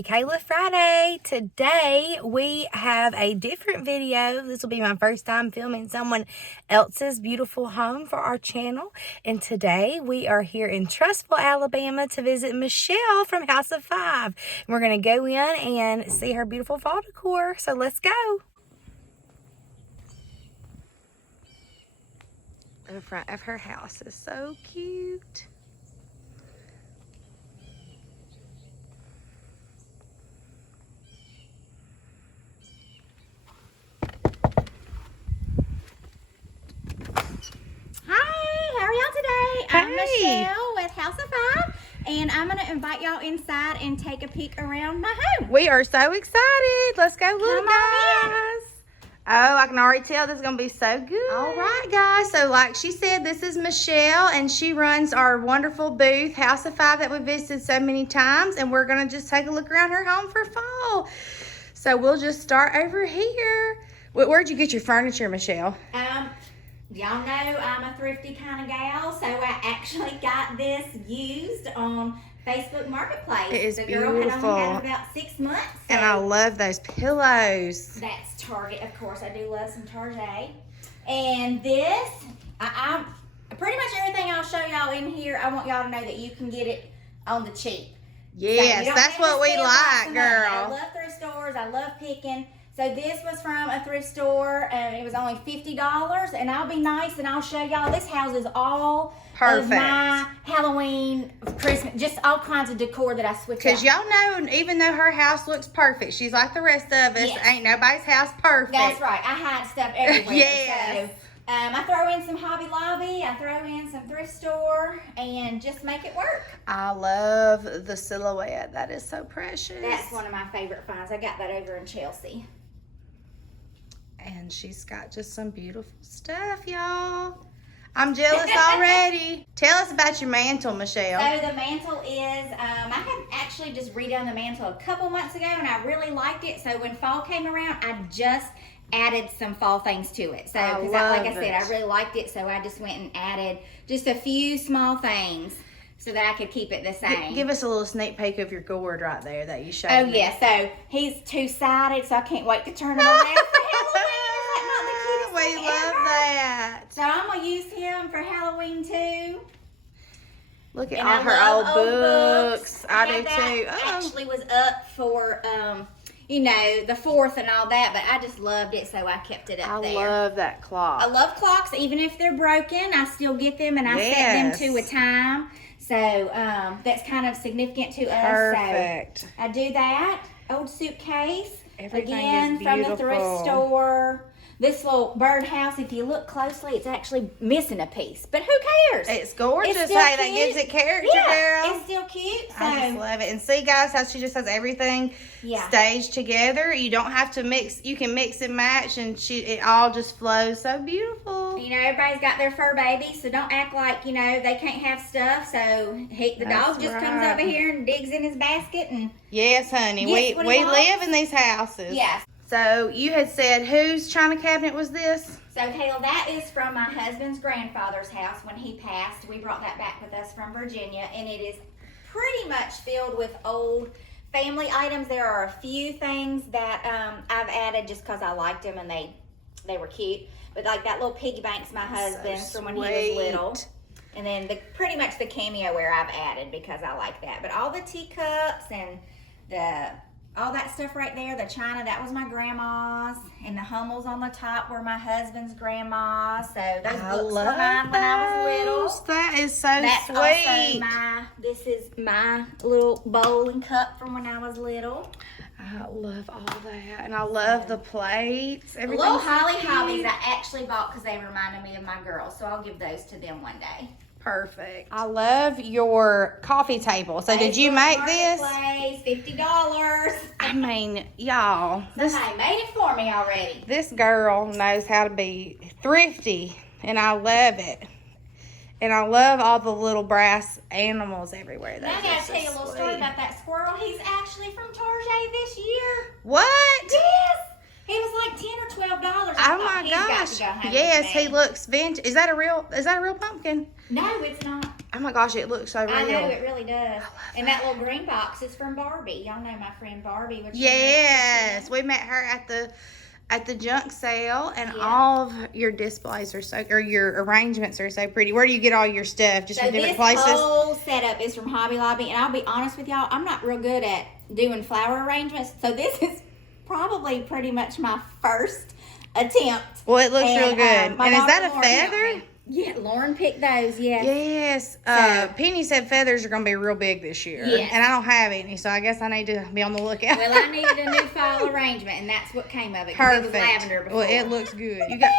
Happy Kayla Friday. Today we have a different video. This will be my first time filming someone else's beautiful home for our channel. And today we are here in Trussville, Alabama to visit Machelle from House of 5. We're going to go in and see her beautiful fall decor. So let's go. The front of her house is so cute. I'm Machelle with House of 5, and I'm going to invite y'all inside and take a peek around my home. We are so excited. Let's go look, Come on guys. Oh, I can already tell this is going to be so good. All right, guys. So like she said, this is Machelle, and she runs our wonderful booth, House of 5, that we visited so many times, and we're going to just take a look around her home for fall. So we'll just start over here. Where'd you get your furniture, Machelle? Y'all know I'm a thrifty kind of gal, so I actually got this used on Facebook Marketplace. It is the girl beautiful. had only had it about 6 months. So And I love those pillows. that's Target, of course. I do love some Target. And this, I'm pretty much everything I'll show y'all in here, I want y'all to know that you can get it on the cheap. Yes, so that's what we like, girl. I love thrift stores. I love picking. So this was from a thrift store, and it was only $50. And I'll be nice, and I'll show y'all. This house is all of my Halloween, Christmas, just all kinds of decor that I switch out. Because y'all know, even though her house looks perfect, she's like the rest of us. Yes. Ain't nobody's house perfect. That's right. I hide stuff everywhere. Yes. So, I throw in some Hobby Lobby. I throw in some thrift store, and just make it work. I love the silhouette. That is so precious. That's one of my favorite finds. I got that over in Chelsea. And she's got just some beautiful stuff, y'all. I'm jealous already. Tell us about your mantle, Machelle. So the mantle is, I had actually just redone the mantle a couple months ago, and I really liked it. So when fall came around, I just added some fall things to it. So because like I said, I really liked it, so I just went and added just a few small things so that I could keep it the same. Give us a little sneak peek of your gourd right there that you showed me. Yeah, so he's two-sided, so I can't wait to turn him on there for Halloween. We love that. So I'm going to use him for Halloween too. Look at And all her old books. I do too. Actually was up for, you know, the 4th and all that, but I just loved it, so I kept it up there. I love that clock. I love clocks, even if they're broken. I still get them, and I set them to a time. So that's kind of significant to us. Perfect. So I do that. Old suitcase. Everything Again, is from the thrift beautiful. store. This little birdhouse, if you look closely, it's actually missing a piece. But who cares? It's gorgeous. It's Hey, still that gives cute. it character, Yeah, girl. it's still cute. So, I just love it. And see, guys, how she just has everything staged together. You don't have to mix. You can mix and match, and it all just flows so beautiful. you know, everybody's got their fur babies, so don't act like, you know, they can't have stuff. So the dog just comes over here and digs in his basket. And yes, honey. Gets what he We wants. live in these houses. yes. So you had said whose china cabinet was this? So, Kayla, that is from my husband's grandfather's house when he passed. We brought that back with us from Virginia, and it is pretty much filled with old family items. There are a few things that I've added just because I liked them and they were cute. But like that little piggy bank's my husband's from when he was little. And then pretty much the cameo ware I've added because I like that. But all the teacups and all that stuff right there, the china, that was my grandma's, and the Hummels on the top were my husband's grandma's. So those books were mine when I was little. That is so That's sweet. also this is my little bowl and cup from when I was little. I love all that, and I love the plates. The little Holly Hobbies I actually bought because they reminded me of my girls, so I'll give those to them one day. Perfect. I love your coffee table. So did you make this? $50. I mean, y'all, Somebody made it for me already. this girl knows how to be thrifty, and I love it. And I love all the little brass animals everywhere. Now I gotta tell you a little story about that squirrel. He's actually from Target this year. What? Yes. He was like $10 or $12. Oh my gosh! Yes, he looks vintage. Is that a real pumpkin? No, it's not. Oh my gosh, it looks so real. I know, it really does. And that little green box is from Barbie. Y'all know my friend Barbie. Yes, we met her at the junk sale, and all of your displays are so, or your arrangements are so pretty. Where do you get all your stuff? Just from different places? This whole setup is from Hobby Lobby, and I'll be honest with y'all, I'm not real good at doing flower arrangements, so this is probably pretty much my first attempt. Well, it looks real good. And is that a feather? Yeah, Lauren picked those, yes. Yes. Penny said feathers are going to be real big this year. Yes. And I don't have any, so I guess I need to be on the lookout. Well, I needed a new fall arrangement, and that's what came of it. Perfect. It was lavender before. Well, it looks good. You got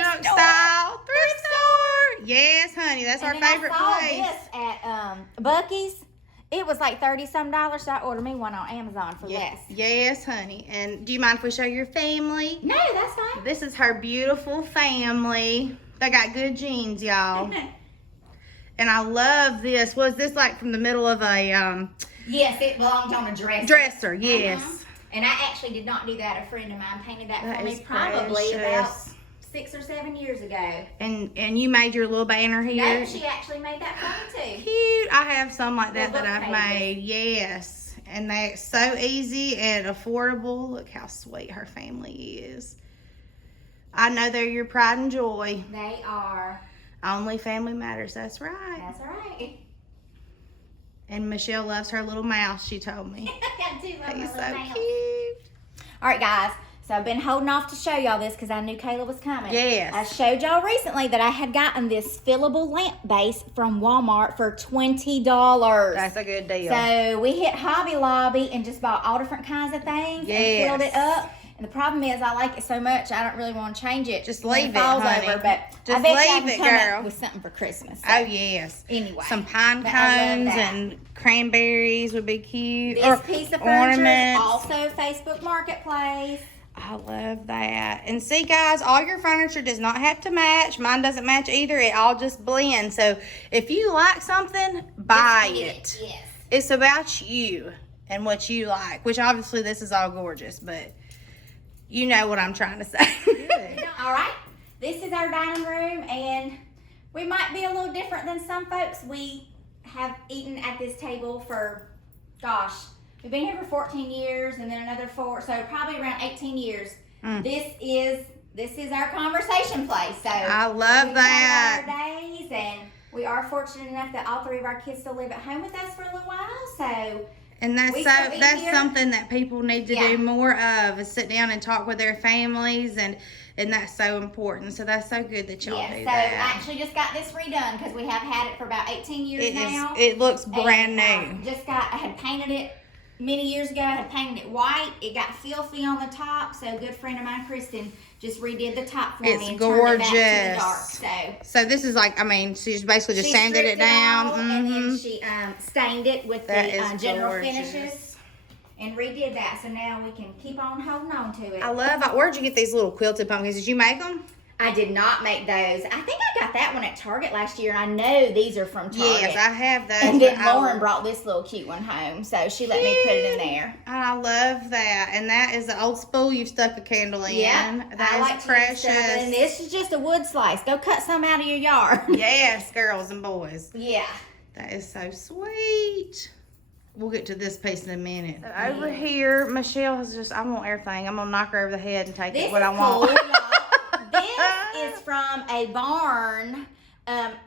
junk style thrift store. Yes, honey, that's our favorite place. I saw this at Buc-ee's. It was like $30-some, so I ordered me one on Amazon for less. Yes, honey. And do you mind if we show your family? No, that's fine. This is her beautiful family. They got good genes, y'all. And I love this. Was this like from the middle of a Yes, it belongs on a dresser. Dresser, yes. And I actually did not do that. A friend of mine painted that for is me probably precious. about 6 or 7 years ago. And you made your little banner here? No, she actually made that for me too. Cute. I have some like that Little that I've made. Yes. And they're so easy and affordable. Look how sweet her family is. I know they're your pride and joy. They are. Only family matters. That's right. That's right. And Machelle loves her little mouse, she told me. I do love He's my so little mouse. cute. All right, guys. So I've been holding off to show y'all this because I knew Kayla was coming. Yes. I showed y'all recently that I had gotten this fillable lamp base from Walmart for $20. That's a good deal. So we hit Hobby Lobby and just bought all different kinds of things and filled it up. And the problem is I like it so much I don't really want to change it. Just leave it, falls honey. Over, but Just I bet leave y'all can it, come up girl. with something for Christmas. So. Oh, yes. Anyway. Some pine But I love cones that. and cranberries would be cute. This Or piece of furniture is ornaments. also Facebook Marketplace. I love that. And see, guys, all your furniture does not have to match. Mine doesn't match either. It all just blends. So if you like something, buy it. Yes. It's about you and what you like, which obviously this is all gorgeous, but you know what I'm trying to say. Good. All right. This is our dining room, and we might be a little different than some folks. We have eaten at this table for, gosh, we've been here for 14 years, and then another 4, so probably around 18 years. This is our conversation place. So I love that. Our days, and we are fortunate enough that all 3 of our kids still live at home with us for a little while. So. And that's We so still eat that's here. something that people need to Yeah. do more of, is sit down and talk with their families, and that's so important. So that's so good that y'all Yeah, do so that. I actually just got this redone because we have had it for about 18 years now. It looks brand And, new. I had painted it many years ago. I had painted it white. It got filthy on the top, so a good friend of mine, Kristen, just redid the top for It's me and turned it back to the dark. gorgeous. So this is like, I mean, she just basically just she sanded stripped it down. all, and then she stained it with That the is general gorgeous. finishes and redid that. So now we can keep on holding on to it. I love it. Where'd you get these little quilted pumpkins? Did you make them? I did not make those. I think I got that one at Target last year, and I know these are from Target. Yes, I have those. And then but Lauren brought this little cute one home, so she let me put it in there. I love that. And that is the old spool you've stuck a candle in. Yeah, That I is like to use precious. stuff, and this is just a wood slice. Go cut some out of your yard. Yes, girls and boys. Yeah. That is so sweet. We'll get to this piece in a minute. Over here, Machelle has just, I want everything. I'm going to knock her over the head and take This it what is I want. cool, y'all. This is from a barn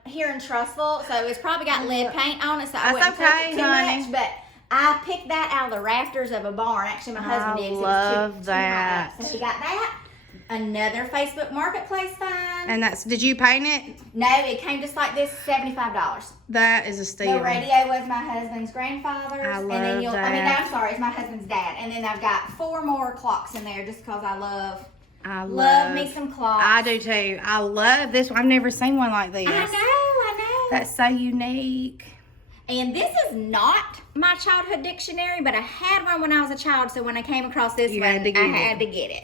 here in Trussville, so it's probably got lead paint on it, so I That's wouldn't touch okay, it too honey. much, but I picked that out of the rafters of a barn. Actually, my husband did. 'Cause it was love too high that. up. So he got that. Another Facebook Marketplace find. And that's, did you paint it? No, it came just like this, $75. That is a steal. The radio was my husband's grandfather's. I and then love I mean, no, that. I'm sorry, it's my husband's dad. And then I've got 4 more clocks in there just because I love me some clocks. I do too. I love this one. I've never seen one like this. I know. That's so unique. And this is not my childhood dictionary, but I had one when I was a child, so when I came across this You one, had to get I it. had to get it.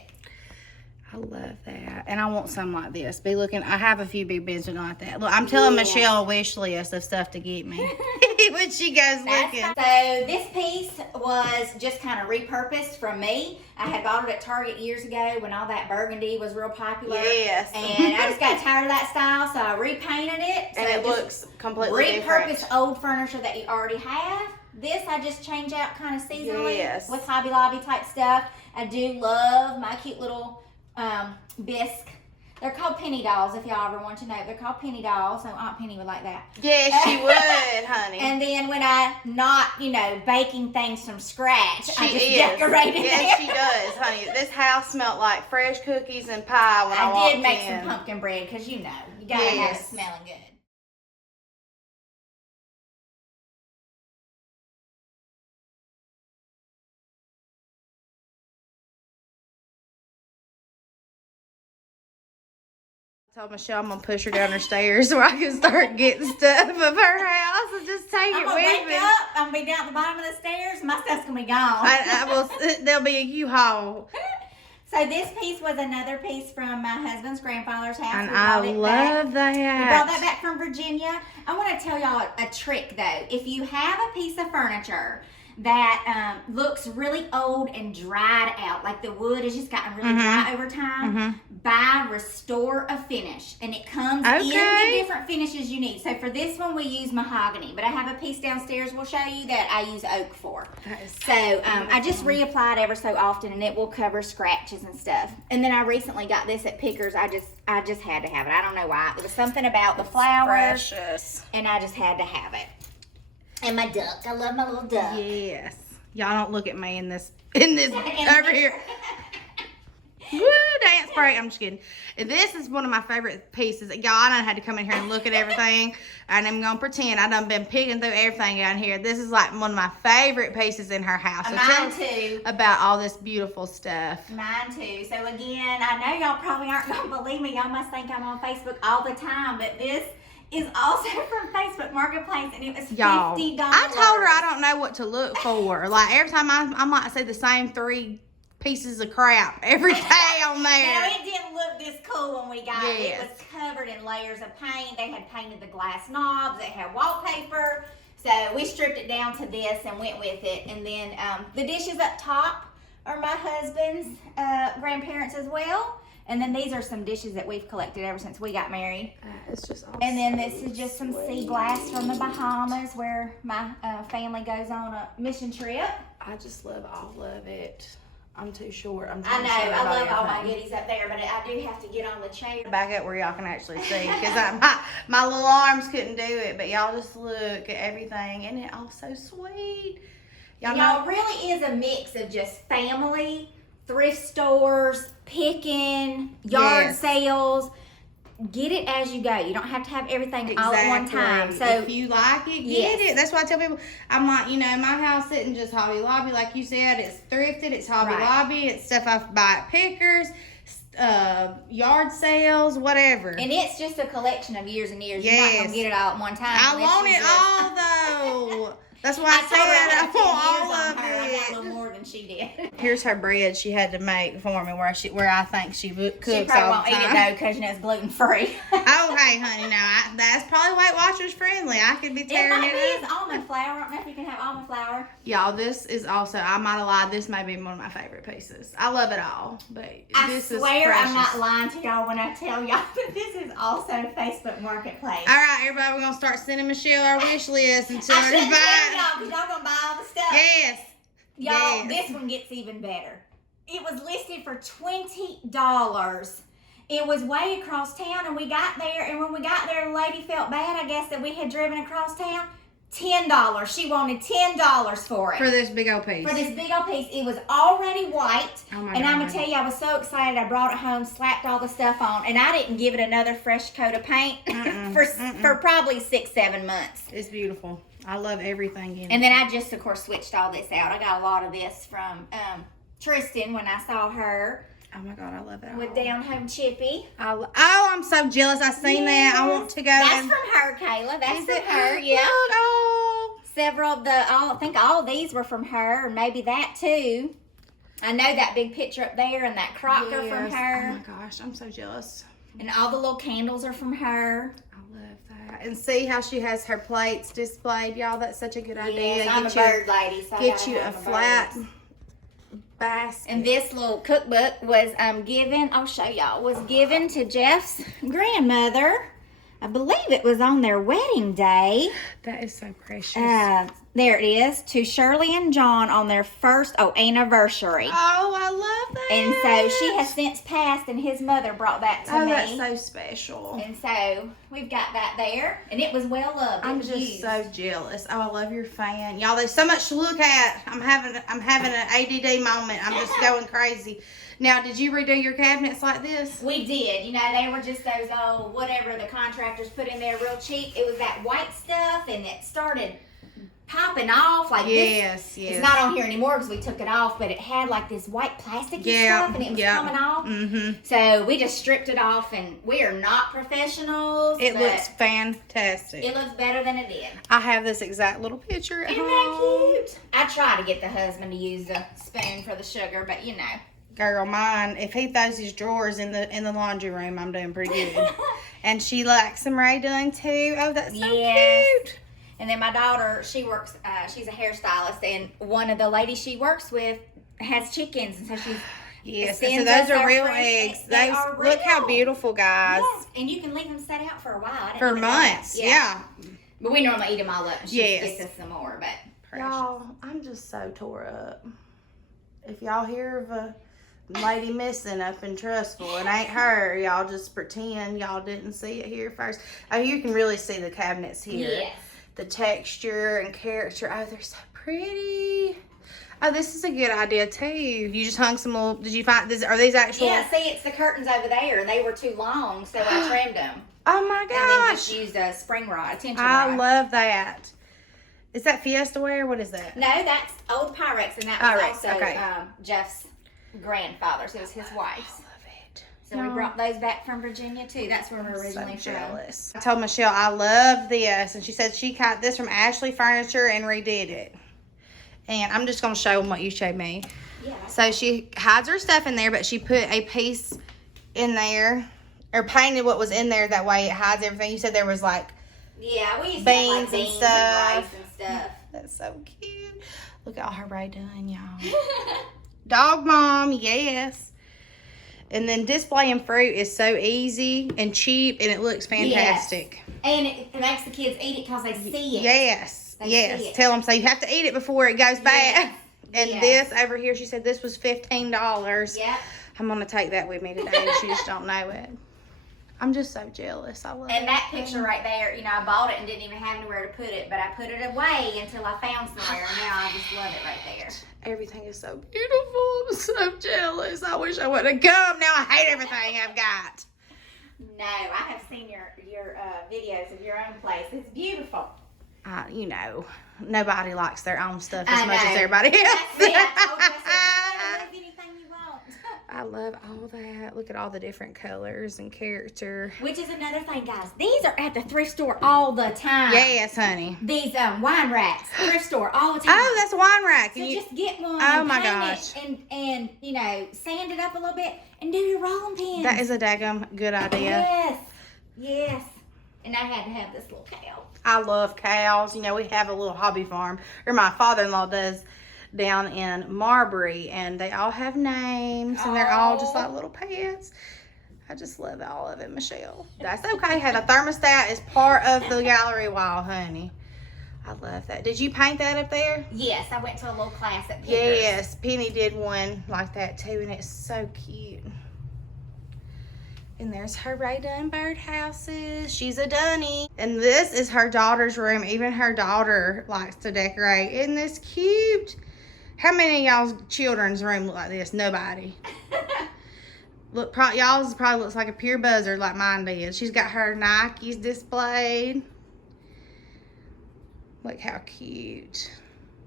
I love that. And I want some like this. Be looking, I have a few big bins like that. Look, I'm telling Yeah. Machelle a wish list of stuff to get me. when she goes looking. So this piece was just kind of repurposed from me. I had bought it at Target years ago when all that burgundy was real popular. Yes. And I just got tired of that style, so I repainted it. And it looks completely different. Repurposed old furniture that you already have. This I just change out kind of seasonally with Hobby Lobby type stuff. I do love my cute little bisque. They're called penny dolls, if y'all ever want to know. They're called penny dolls, so Aunt Penny would like that. Yes, she would, honey. And then when I'm not, baking things from scratch, I just decorate it. Yes, she does, honey. This house smelled like fresh cookies and pie when I walked in. I did make some pumpkin bread, because you gotta have it smelling good. I told Machelle I'm gonna push her down her stairs so I can start getting stuff of her house and just take it with me. I'm gonna be down at the bottom of the stairs. My stuff's gonna be gone. There'll be a U-Haul. So this piece was another piece from my husband's grandfather's house. And I love that. We brought that back from Virginia. I want to tell y'all a trick though. If you have a piece of furniture that looks really old and dried out, like the wood has just gotten really dry over time, buy Restore a Finish, and it comes in the different finishes you need. So for this one we use mahogany, but I have a piece downstairs we'll show you that I use oak for. So I just reapply it ever so often, and it will cover scratches and stuff. And then I recently got this at Pickers. I just had to have it. I don't know why. There was something about the flowers, precious, and I just had to have it. And my duck. I love my little duck. Yes. Y'all don't look at me in this over here. Woo, dance break. I'm just kidding. And this is one of my favorite pieces. Y'all, I done had to come in here and look at everything. And I'm going to pretend I done been picking through everything down here. This is like one of my favorite pieces in her house. So mine too. About all this beautiful stuff. Mine too. So again, I know y'all probably aren't going to believe me. Y'all must think I'm on Facebook all the time. But this is also from Facebook Marketplace, and it was $50. I told her I don't know what to look for. Like every time I might say the same 3 pieces of crap every day on there. Now it didn't look this cool when we got it. It was covered in layers of paint. They had painted the glass knobs. It had wallpaper. So we stripped it down to this and went with it. And then the dishes up top are my husband's grandparents as well. And then these are some dishes that we've collected ever since we got married. It's just awesome. And then this is just some sea glass from the Bahamas where my family goes on a mission trip. I just love all of it. I'm too short. I know. I love all my goodies up there, but I do have to get on the chair. Back up where y'all can actually see, because my little arms couldn't do it. But y'all just look at everything, and it all so sweet. Y'all really is a mix of just family, thrift stores, picking, yard sales. Get it as you go. You don't have to have everything all at one time. So if you like it, get it. That's why I tell people, I'm like, my house isn't just Hobby Lobby, like you said. It's thrifted. It's Hobby Lobby. It's stuff I buy at Pickers, yard sales, whatever. And it's just a collection of years and years. You're not gonna get it all at one time. I want it all though. That's why I said I want all of it. I want a little more than she did. Here's her bread she had to make for me, where I think she cooks all the time. She probably won't eat it though, because it's gluten free. Okay, honey, no, that's probably Weight Watchers friendly. I could be tearing it up. It might be almond flour. I don't know if you can have almond flour. Y'all, this is also, I might have lied, this may be one of my favorite pieces. I love it all, but this is swear precious. I'm not lying to y'all when I tell y'all that this is also Facebook Marketplace. All right, everybody, we're going to start sending Machelle our wish list until I shouldn't tell y'all, because y'all going to buy all the stuff. Yes. Y'all, this one gets even better. It was listed for $20. It was way across town, and we got there, and when we got there, the lady felt bad, I guess, that we had driven across town. $10. She wanted $10 for it. For this big old piece. For this big old piece. It was already white. Oh my and God. I'm going to tell you, I was so excited. I brought it home, slapped all the stuff on, and I didn't give it another fresh coat of paint for probably 6-7 months. It's beautiful. I love everything in it. And then I just, of course, switched all this out. I got a lot of this from Tristan when I saw her. Oh my God, I love it. With Down Home Chippy. I'm so jealous. I seen that. I want to go. That's from her, Kayla. That's from her. Yeah. Oh. Several of I think all of these were from her, and maybe that too. I know that big picture up there and that crocker from her. Oh my gosh, I'm so jealous. And all the little candles are from her. I love And see how she has her plates displayed, y'all. That's such a good idea. Yes, I'm a bird lady, so get you a flat basket. And this little cookbook was given, I'll show y'all, was given to Jeff's grandmother. I believe it was on their wedding day. That is so precious. There it is, to Shirley and John on their first anniversary. Oh, I love that. And so she has since passed, and his mother brought that to me. Oh, that's so special. And so we've got that there, and it was well loved. I'm just so jealous. Oh, I love your fan, y'all. There's so much to look at. I'm having an ADD moment. I'm just going crazy. Now, did you redo your cabinets like this? We did. You know, they were just those old whatever the contractors put in there real cheap. It was that white stuff, and it started popping off like this. It's not on here anymore because we took it off, but it had like this white plastic stuff, and it was coming off. So we just stripped it off, and we are not professionals. It looks fantastic. It looks better than it did. I have this exact little picture at home. Isn't that cute? I try to get the husband to use a spoon for the sugar, but you know. Girl, mine, if he throws his drawers in the laundry room, I'm doing pretty good. And she likes them redone too. Oh, that's so cute. And then my daughter, she works, she's a hairstylist, and one of the ladies she works with has chickens, and so she's so those are real eggs. They are real. Look how beautiful, guys. Yes, and you can leave them set out for a while. For months, yeah. But we normally eat them all up, and she gets us some more. But y'all, I'm just so tore up. If y'all hear of a lady missing up in Trustful, it ain't her. Y'all just pretend y'all didn't see it here first. Oh, you can really see the cabinets here. Yes. The texture and character. Oh, they're so pretty. Oh, this is a good idea too. You just hung some little, did you find this? Are these actual? Yeah, see, it's the curtains over there. They were too long, so I trimmed them. Oh my gosh. And then just used a spring rod, a tension rod. I love that. Is that Fiesta ware? What is that? No, that's old Pyrex, and that was also Jeff's grandfather, so it was his wife's. So we brought those back from Virginia too. That's where we're originally from. Jealous. I told Machelle I love this, and she said she got this from Ashley Furniture and redid it. And I'm just gonna show them what you showed me. Yeah. So she hides her stuff in there, but she put a piece in there, or painted what was in there. That way it hides everything. You said there was like we used beans to have, like, and stuff. And rice and stuff. That's so cute. Look at all her redone, y'all. Dog mom, yes. And then displaying fruit is so easy and cheap, and it looks fantastic. Yes. And it makes the kids eat it because they see it. Yes, yes. Tell them, so you have to eat it before it goes bad. And this over here, she said this was $15. Yep. I'm going to take that with me today. She just don't know it. I'm just so jealous. I love it. And that picture right there, you know, I bought it and didn't even have anywhere to put it, but I put it away until I found somewhere, and now I just love it right there. Everything is so beautiful. I'm so jealous. I wish I would have come. Now I hate everything I've got. No, I have seen your videos of your own place. It's beautiful. You know, nobody likes their own stuff as much as everybody else. That's it. I told you, I said, you can live anything you want. I love all that. Look at all the different colors and character. Which is another thing, guys. These are at the thrift store all the time. Yes, honey. These wine racks, thrift store all the time. Oh, that's a wine rack. So just get one. Oh my gosh. And you know, sand it up a little bit and do your rolling pins. That is a daggum good idea. Yes. And I had to have this little cow. I love cows. You know, we have a little hobby farm, or my father-in-law does, down in Marbury, and they all have names, and they're all just like little pets. I just love all of it, Machelle. That's okay. Hey, the thermostat is part of the gallery wall, honey. I love that. Did you paint that up there? Yes, I went to a little class at Pickers. Yes, Penny did one like that too, and it's so cute. And there's her redone birdhouses. She's a dunny. And this is her daughter's room. Even her daughter likes to decorate. Isn't this cute? How many of y'all's children's room look like this? Nobody. Look, y'all's probably looks like a pure buzzard like mine did. She's got her Nikes displayed. Look how cute.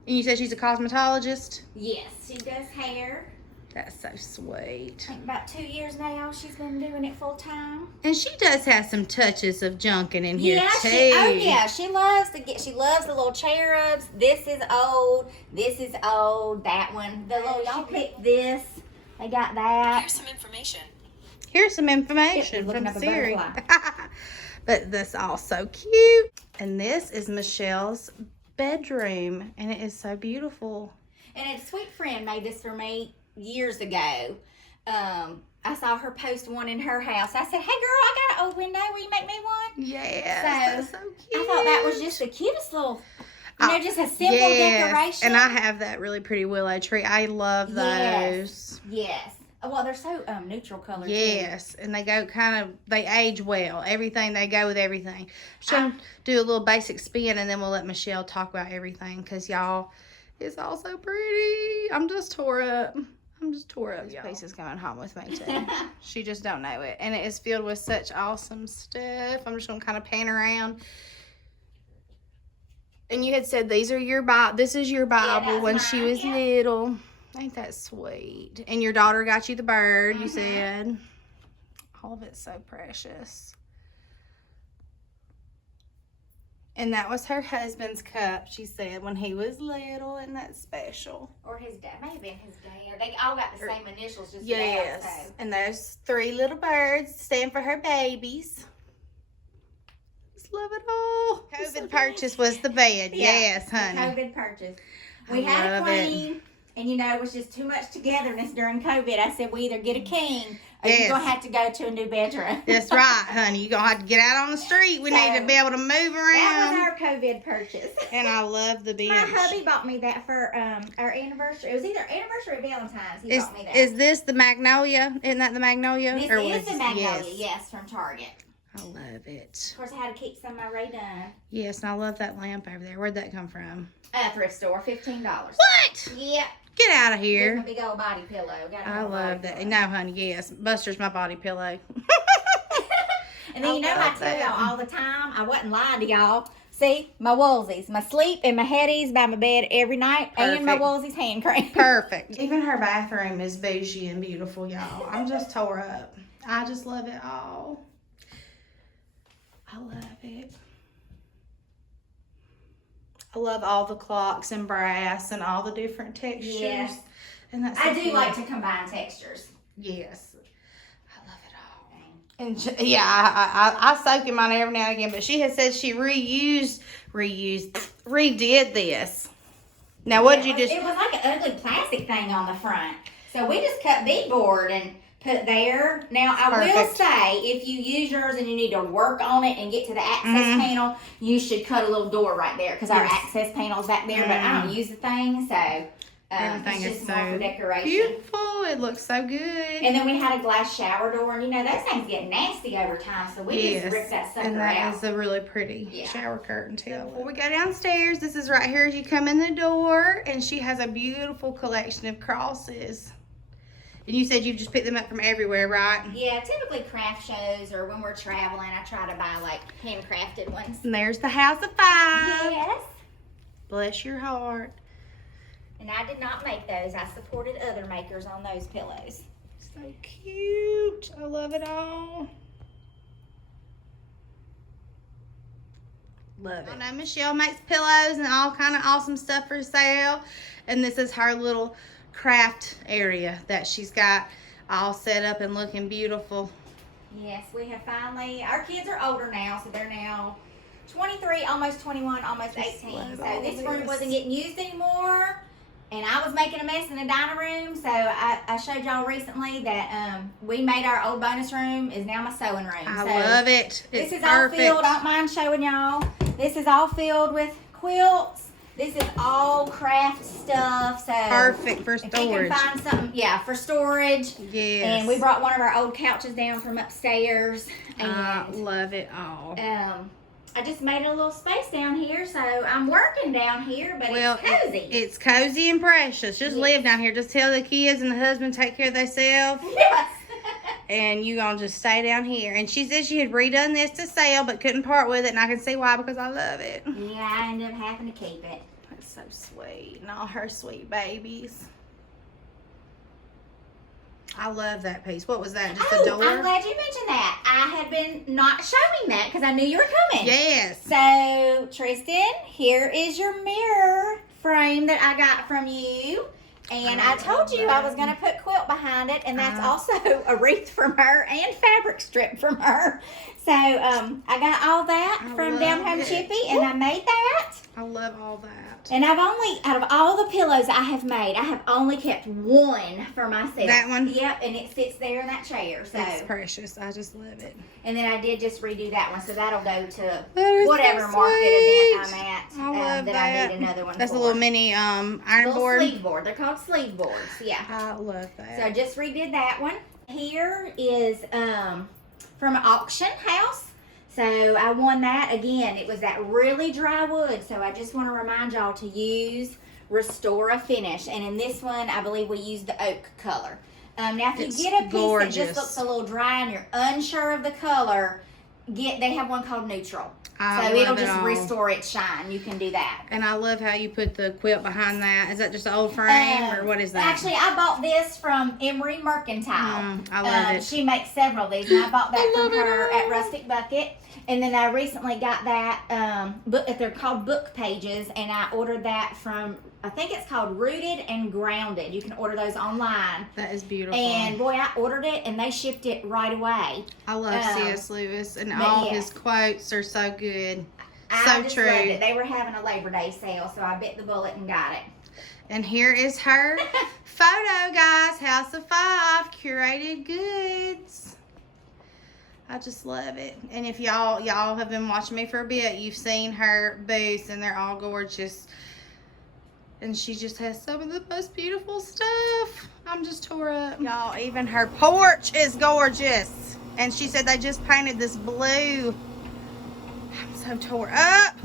And you said she's a cosmetologist? Yes, she does hair. That's so sweet. I think about 2 years now she's been doing it full time. And she does have some touches of junking in here too. She loves the little cherubs. This is old. This is old. That one. The little y'all picked this. They got that. Here's some information. Here's some information from up a Siri. But that's all so cute. And this is Michelle's bedroom, and it is so beautiful. And a sweet friend made this for me years ago. I saw her post one in her house. I said, hey girl, I got an old window. Will you make me one? Yes, that's so cute. I thought that was just the cutest little, just a simple decoration. And I have that really pretty willow tree. I love those. Yes. Well, they're so neutral color. Yes, too. And they go they age well. Everything, they go with everything. So do a little basic spin, and then we'll let Michelle talk about everything, because y'all, it's all so pretty. I'm just tore up. This piece is going home with me too. She just don't know it. And it is filled with such awesome stuff. I'm just going to kind of pan around. And you had said this is your Bible when she was little. Ain't that sweet? And your daughter got you the bird, you said. All of it's so precious. And that was her husband's cup, she said, when he was little, and that's special. Or his dad. May have been his dad. They all got the same initials, just yes. Dad, so. And those 3 little birds stand for her babies. Just love it all. COVID purchase was the bed. Yes, honey. COVID purchase. We had a queen, and it was just too much togetherness during COVID. I said, we either get a king, or you're going to have to go to a new bedroom. That's right, honey. You're going to have to get out on the street. We need to be able to move around. That was our COVID purchase. And I love the bench. My hubby bought me that for our anniversary. It was either anniversary or Valentine's. He bought me that. Is this the Magnolia? Isn't that the Magnolia? This is the Magnolia, yes, from Target. I love it. Of course, I had to keep some of my Ray done. Yes, and I love that lamp over there. Where'd that come from? Thrift store, $15. What? Yeah. Get out of here. My big old body pillow. I love that. No, honey, yes. Buster's my body pillow. And then I tell y'all all the time, I wasn't lying to y'all. See, my woolsies, my sleep and my headies by my bed every night, and my woolsies hand cream. Perfect. Even her bathroom is bougie and beautiful, y'all. I'm just tore up. I just love it all. I love it. I love all the clocks and brass and all the different textures. Yes. And that's I do like to combine textures. Yes. I love it all. And I soak in mine every now and again, but she has said she redid this. Now what did you just... It was like an ugly plastic thing on the front. So we just cut beadboard and put there. Now, I will say, if you use yours and you need to work on it and get to the access panel, you should cut a little door right there, because our access panel's back there, but I don't use the thing, so everything it's is just more for decoration. Beautiful. It looks so good. And then we had a glass shower door, and those things get nasty over time, so we just ripped that sucker out. And that is a really pretty shower curtain too. Before we go downstairs, this is right here as you come in the door, and she has a beautiful collection of crosses. And you said you just pick them up from everywhere, right? Yeah, typically craft shows, or when we're traveling, I try to buy like handcrafted ones. And there's the House of 5. Yes. Bless your heart. And I did not make those. I supported other makers on those pillows. So cute. I love it all. Love it. I know Michelle makes pillows and all kind of awesome stuff for sale. And this is her little craft area that she's got all set up and looking beautiful. Yes, we have finally, our kids are older now, so they're now 23, almost 21, almost 18. So this room wasn't getting used anymore, and I was making a mess in the dining room. So I showed y'all recently that we made our old bonus room is now my sewing room. I love it. This is all filled. I don't mind showing y'all. This is all filled with quilts. This is all craft stuff, so perfect for storage. If you can find something, for storage. Yes. And we brought one of our old couches down from upstairs. And I love it all. I just made a little space down here, so I'm working down here, but it's cozy. It's cozy and precious. Just live down here. Just tell the kids and the husband take care of themselves. Yes. And you gonna just stay down here. And she said she had redone this to sell, but couldn't part with it, and I can see why, because I love it. Yeah, I ended up having to keep it. That's so sweet, and all her sweet babies. I love that piece. What was that? Just a door? I'm glad you mentioned that. I had been not showing that because I knew you were coming. Yes. So, Tristan, here is your mirror frame that I got from you. And I told you I was going to put quilt behind it, and that's also a wreath from her and fabric strip from her. So I got all that from Down Home Chippy, and I made that. I love all that. And I've only, out of all the pillows I have made, I have only kept one for myself. That one? Yep, and it sits there in that chair. So It's precious. I just love it. And then I did just redo that one, so that'll go to That whatever so market sweet. event I'm at. I love that that. I need another one That's for. a little mini iron board. Sleeve board. They're called sleeve boards. Yeah. I love that. So I just redid that one. Here is from an auction house. So I won that. Again, it was that really dry wood. So I just want to remind y'all to use Restore Finish. And in this one, I believe we used the oak color. Now, if you get a piece that just looks a little dry and you're unsure of the color, they have one called Neutral. So it'll just restore its shine. You can do that. And I love how you put the quilt behind that. Is that just an old frame or what is that? Actually, I bought this from Emery Mercantile. I love it. She makes several of these, and I bought that from her at Rustic Bucket. And then I recently got that they're called book pages, and I ordered that from, I think it's called Rooted and Grounded. You can order those online. That is beautiful. And boy, I ordered it, and they shipped it right away. I love C.S. Lewis, and all his quotes are so good. I just loved it. They were having a Labor Day sale, so I bit the bullet and got it. And here is her photo, guys. House of 5, curated goods. I just love it. And if y'all have been watching me for a bit, you've seen her booths, and they're all gorgeous. And she just has some of the most beautiful stuff. I'm just tore up. Y'all, even her porch is gorgeous. And she said they just painted this blue. I'm so tore up.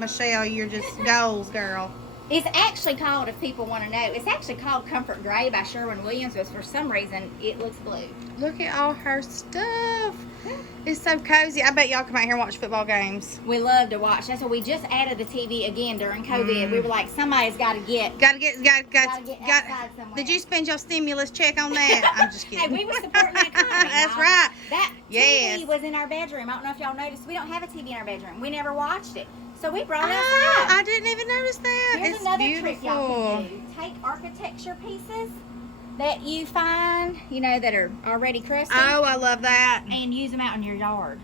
Machelle, you're just goals, girl. It's actually called, if people want to know, it's actually called Comfort Gray by Sherwin-Williams, but for some reason, it looks blue. Look at all her stuff. It's so cozy. I bet y'all come out here and watch football games. We love to watch. That's why we just added the TV again during COVID. We were like, somebody's got to get outside somewhere. Did you spend your stimulus check on that? I'm just kidding. Hey, we were supporting the economy. That's right. That TV was in our bedroom. I don't know if y'all noticed. We don't have a TV in our bedroom. We never watched it. So we brought it outside. I didn't even notice that. Here's it's another beautiful. trick y'all can do. Take architecture pieces that you find, that are already crusty. Oh, I love that. And use them out in your yard.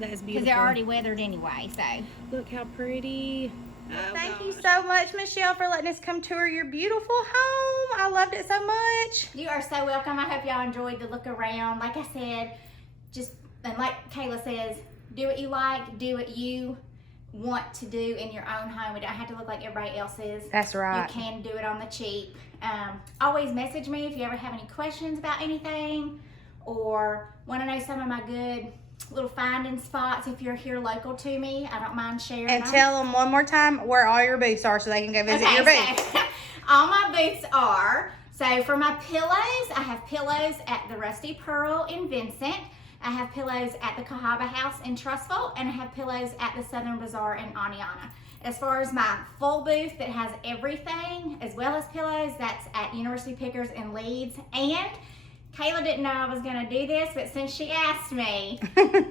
That is beautiful. Because they're already weathered anyway, so. Look how pretty. Oh, thank you so much, Machelle, for letting us come tour your beautiful home. I loved it so much. You are so welcome. I hope y'all enjoyed the look around. Like I said, and like Kayla says, do what you like, do what you want to do in your own home. It don't have to look like everybody else's. That's right. You can do it on the cheap. Always message me if you ever have any questions about anything or want to know some of my good little finding spots. If you're here local to me, I don't mind sharing. And tell them one more time where all your booths are so they can go visit your booth. So, all my booths are, so for my pillows, I have pillows at the Rusty Pearl in Vincent. I have pillows at the Cahaba House in Trussville, and I have pillows at the Southern Bazaar in Aniana. As far as my full booth that has everything, as well as pillows, that's at University Pickers in Leeds. And Kayla didn't know I was going to do this, but since she asked me,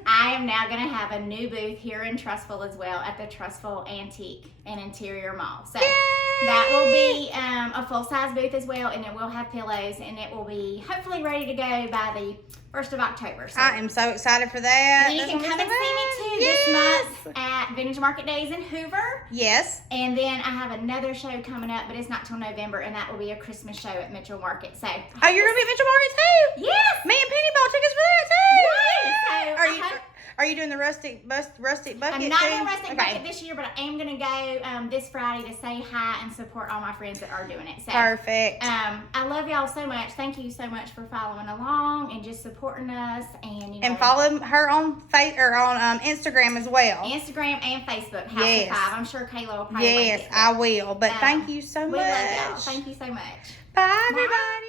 I am now going to have a new booth here in Trussville as well at the Trussville Antique and Interior Mall. So that will be a full-size booth as well, and it will have pillows, and it will be hopefully ready to go by the 1st of October. So. I am so excited for that. And then you can come and see me too this month at Vintage Market Days in Hoover. Yes. And then I have another show coming up, but it's not till November, and that will be a Christmas show at Mitchell Market. So. Oh, you're going to be at Mitchell Market too? Yes. Me and Penny bought tickets for that too. Yes. So Are you doing the rustic bucket I'm not doing Rustic Bucket this year, but I am going to go this Friday to say hi and support all my friends that are doing it. So, perfect. I love y'all so much. Thank you so much for following along and just supporting us. And follow her on Instagram as well. Instagram and Facebook, House of 5. I'm sure Kayla will probably I will. But thank you so much. We love y'all. Thank you so much. Bye, everybody.